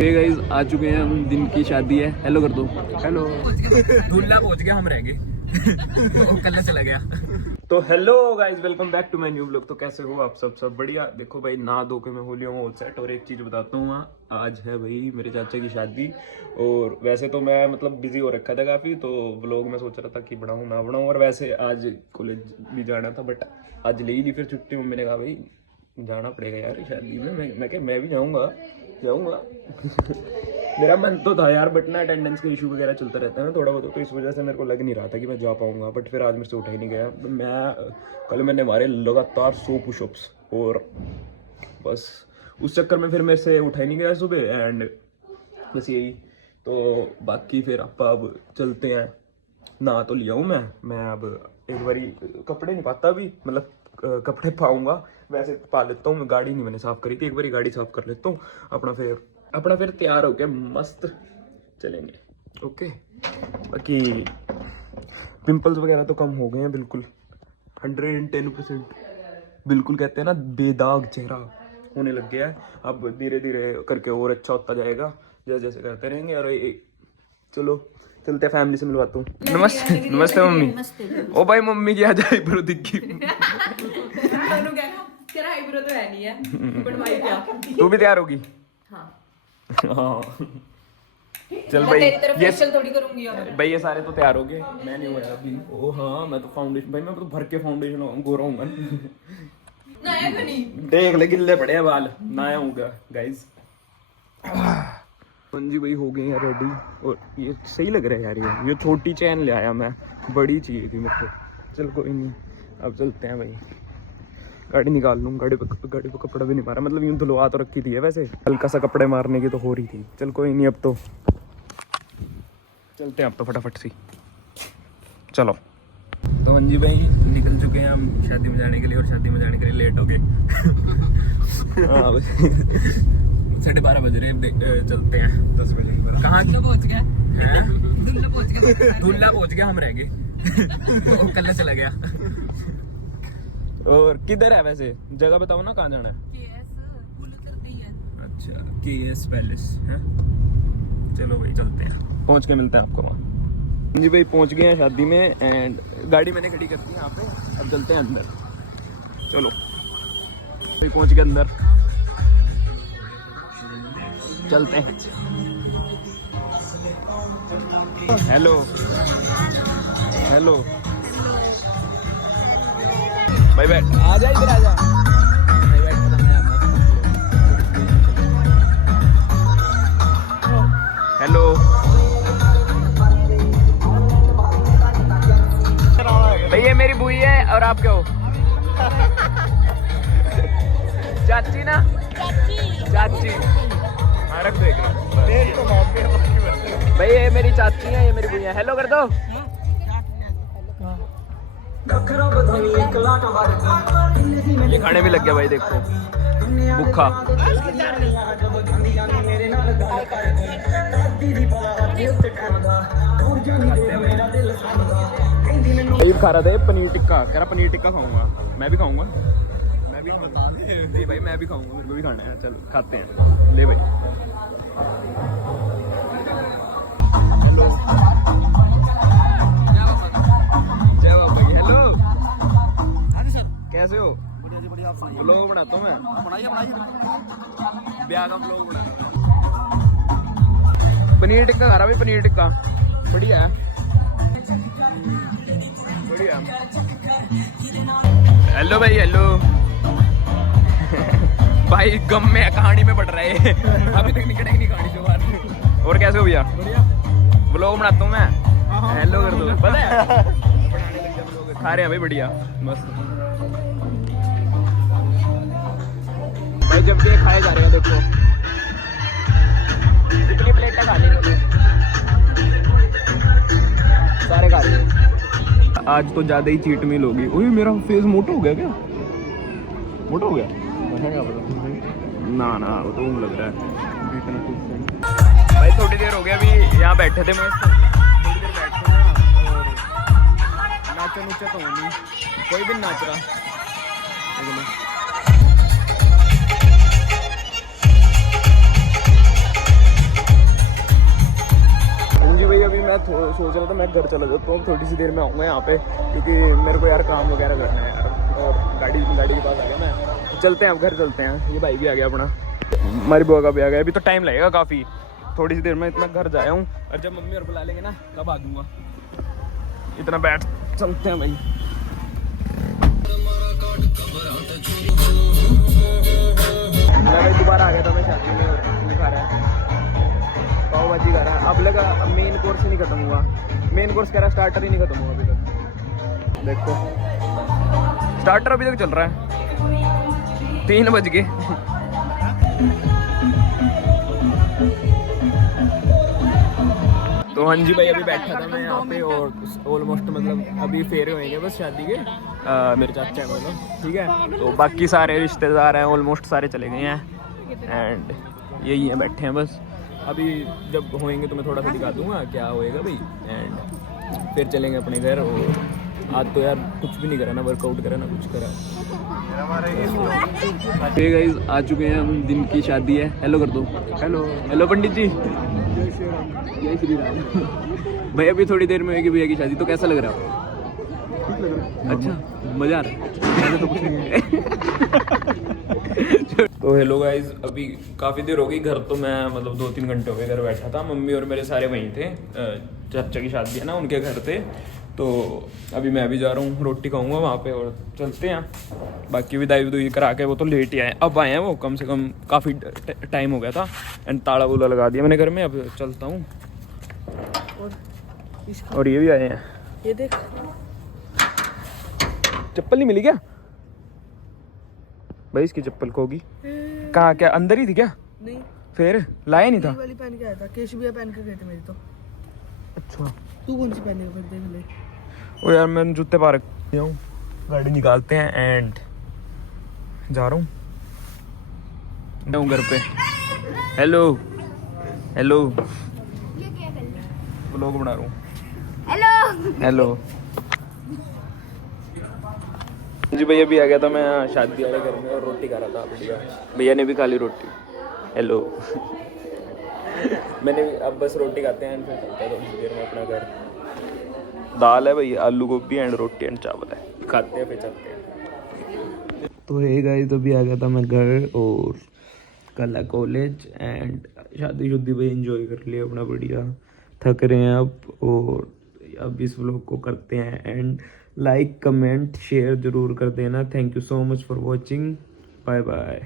Hey guys आ चुके हैं हम, दिन की शादी है। हेलो कर दो। हेलो। दूल्हा पहुंच गया, हम रह गए। वो कल चला गया। तो hello guys, welcome back to my new blog. तो कैसे हो आप सब बढ़िया। देखो भाई, ना धो के मैं हो लिया हूँ ऑल सेट। और एक चीज़ बताता हूँ, आज है भाई मेरे चाचा की शादी। और वैसे तो मैं मतलब बिजी हो रखा था काफ़ी, तो व्लॉग में सोच रहा था कि बनाऊँ ना बनाऊँ। और वैसे आज कॉलेज भी जाना था, बट आज ले ही ली फिर छुट्टी। मम्मी ने कहा भाई जाना पड़ेगा यार शादी में। मैं क्या, मैं भी जाऊँगा। मेरा मन तो था यार, बट ना अटेंडेंस का इशू वगैरह चलता रहता है ना थोड़ा बहुत, तो इस वजह से मेरे को लग नहीं रहा था कि मैं जा पाऊंगा। बट फिर आज मेरे से उठा ही नहीं गया। कल मैंने मारे लगातार 100 पुशअप्स, और बस उस चक्कर में फिर मेरे से उठा ही नहीं गया सुबह। एंड बस यही तो, बाकी फिर अब चलते हैं। ना तो लिया हूँ मैं अब एक बारी कपड़े नहीं पाता अभी, मतलब कपड़े पाऊंगा। वैसे पा लेता हूँ मैं, गाड़ी नहीं मैंने साफ करी थी, एक बारी गाड़ी साफ कर लेता हूँ अपना फिर तैयार हो गया, मस्त चलेंगे। ओके, बाकी पिंपल्स वगैरह तो कम हो गए हैं बिल्कुल, 110%। बिल्कुल कहते हैं ना, बेदाग चेहरा होने लग गया है। अब धीरे धीरे करके और अच्छा होता जाएगा जैसे जैसे करते रहेंगे। और चलो चलते हैं, फैमिली से मिलवाता हूँ। नमस्ते नमस्ते मम्मी। ओ भाई मम्मी की आज आईब्रो दिखी। तू भी तैयार होगी? हाँ। चल भाई, ये थोड़ी करूंगी भाई ये सारे तो तैयार हो गए, मैं नहीं हुआ अभी। ओ हाँ, मैं तो फाउंडेशन भाई, मैं तो भर के फाउंडेशन गोरा हूँ। देख ले गिल्ले पड़े हैं बाल, नया होगा गाइस। जी भाई हो गए हैं रेडी, और ये सही लग रहा है यार। ये छोटी चैन ले आया मैं, बड़ी चाहिए थी मेरे को। चल कोई नहीं, अब चलते हैं भाई। गाड़ी निकाल लूँ, गाड़ी पे कपड़ा भी नहीं मारा, मतलब यूँ धुलवा तो रखी थी है वैसे, हल्का सा कपड़े मारने की तो हो रही थी। चल कोई नहीं, अब तो चलते हैं अब तो फटाफट से। चलो तो अंजी भाई निकल चुके हैं हम शादी में जाने के लिए, और शादी में जाने के लिए लेट हो गए। 12:30 बज रहे हैं, चलते हैं 10 बजे। कहाँ पहुंच गया? दूल्हा पहुंच गया, हम रह गए। वो कल चला गया। और किधर है वैसे, जगह बताओ ना, कहाँ जाना है? अच्छा, KS पैलेस है। चलो भाई चलते हैं, पहुंच के मिलते हैं आपको वहाँ। जी भाई पहुंच गए हैं शादी में, एंड गाड़ी मैंने खड़ी कर दी यहाँ पे। अब चलते हैं अंदर, चलो भाई पहुंच गए अंदर, चलते हैं। हेलो हेलो भाई, बैठ आ जा, इधर आ जा भाई, बैठ खत्म है। हेलो भाई, ये मेरी बुई है, और आप क्या हो? चाची ना, चाची। हाँ रख दो एक भाई, ये मेरी चाची है, ये मेरी बुई है। हेलो कर दो। ये खाने भी लग गया भाई, देखो भूखा। ये खा रहा था पनीर टिक्का, कह रहा पनीर टिक्का खाऊंगा। मैं भी खाऊंगा नहीं भाई, मैं भी खाऊंगा, मेरे को भी खाना है। चल खाते हैं, ले भाई। हेलो जय बाबा भाई। हेलो कैसे हो? ब्लॉग बनाता हूँ मैं, ब्याह का ब्लॉग बना रहा हूँ। पनीर टिक्का खा रहा भाई, पनीर टिक्का बढ़िया है, बढ़िया। हेलो भाई, हेलो। भाई गम में कहानी में पड़ रहा है। अभी तक निकलेगी नहीं कहानी से बाहर। और कैसे हो भैया? ब्लॉग बनाता हूँ मैं। हेलो कर दो, पता है खा रहे हैं भाई, बढ़िया मस्त भाई। जब ये खाए जा रहे हैं, देखो कितनी प्लेटें खा ली इन्होंने, सारे खा रहे हैं। आज तो ज्यादा ही चीट मील होगी। ओए मेरा फेस मोटा हो गया क्या? मोटा हो गया ना, वो तो लग रहा है भाई। थोड़ी देर हो गया अभी यहाँ बैठे थे, मस्त थोड़ी देर बैठे हैं। और नाचा नुचा तो नहीं, कोई भी नाच रहा। मैं सोच रहा था मैं घर चला जाता हूँ, थोड़ी सी देर में आऊँगा यहाँ पे, क्योंकि मेरे को यार काम वगैरह करना है यार, और गाड़ी के पास आ गया मैं। चलते हैं अब, घर चलते हैं। ये भाई भी आ गया अपना, हमारी बुआ का भी आ गया। अभी तो टाइम लगेगा काफ़ी, थोड़ी सी देर में इतना घर जाया हूँ, और जब मम्मी और बुला लेंगे ना तब आ दूँगा। इतना बैठ चलते हैं भाई। मैं भाई दोबारा आ गया था मैं शादी में, और खा रहा है पाव भाजी खा रहा है। अब लगा मेन कोर्स ही नहीं खत्म हुआ, मेन कोर्स कह रहा है स्टार्टर ही नहीं खत्म हुआ अभी तक। देखो स्टार्टर अभी तक चल रहा है, 3 बज गए। तो हाँ जी भाई, अभी बैठा था मैं यहाँ पे, और ऑलमोस्ट मतलब अभी फेरे होंगे बस शादी के। मेरे चाचा हैं मतलब, ठीक है। तो बाकी सारे रिश्तेदार हैं ऑलमोस्ट सारे चले गए हैं, एंड यही हैं बैठे हैं बस। अभी जब होएंगे तो मैं थोड़ा सा दिखा दूँगा क्या होएगा भाई, एंड फिर चलेंगे अपने घर। और आज तो यार कुछ भी नहीं करा, ना वर्कआउट करा ना कुछ करा। हे गाइस, आ चुके हैं हम, दिन की शादी है। हेलो कर दो। हेलो हेलो पंडित जी। जय श्री राम। जय श्री राम। भाई अभी थोड़ी देर में होगी भैया की शादी, तो कैसा लग रहा है? ठीक लग रहा है। अच्छा, मजा आ रहा है। तो कुछ नहीं है। तो हेलो गाइस, अभी काफ़ी देर हो गई। घर तो मैं मतलब 2-3 घंटे हो गए घर बैठा था। मम्मी और मेरे सारे वहीं थे, चाचा की शादी है ना उनके घर थे। तो अभी मैं भी जा रहा हूँ, रोटी खाऊंगा वहाँ पे, और चलते हैं। बाकी विदाई विदाई करा के वो तो लेट ही आए, अब आए हैं वो, कम से कम काफ़ी टाइम हो गया था। एंड ताला वूला लगा दिया मैंने घर में, अब चलता हूँ। और ये भी आए हैं, ये देख, चप्पल नहीं मिली क्या भाई? इसकी चप्पल खो गई। कहाँ, क्या अंदर ही थी क्या? नहीं, फिर लाया नहीं था? वाली पहन के आया था, केश भी पहन के गए थे मेरी तो। अच्छा, तू कौन सी पहने फिर देख ले। ओ यार मैंने जूते पा रखे हूँ। गाड़ी निकालते हैं एंड जा रहा हूँ घर पे। हेलो हेलो, व्लॉग बना रहा हूँ। हेलो हेलो जी भैया भी आ गया था मैं शादी वाले घर में, और रोटी खा रहा था बढ़िया। भैया ने भी खा ली रोटी। हेलो मैंने भी, अब बस रोटी खाते हैं फिर चलते हैं थोड़ी देर में अपना घर। दाल है भाई, आलू गोभी एंड रोटी एंड चावल है, खाते हैं फिर चलते हैं। तो हे गाइस, तो भी आ गया था मैं घर, और कल है कॉलेज, एंड शादी शुदी भाई एंजॉय कर लिया अपना बढ़िया। थक रहे हैं अब, और अब इस व्लॉग को करते हैं एंड। लाइक कमेंट शेयर ज़रूर कर देना। Thank you so much for watching. Bye bye.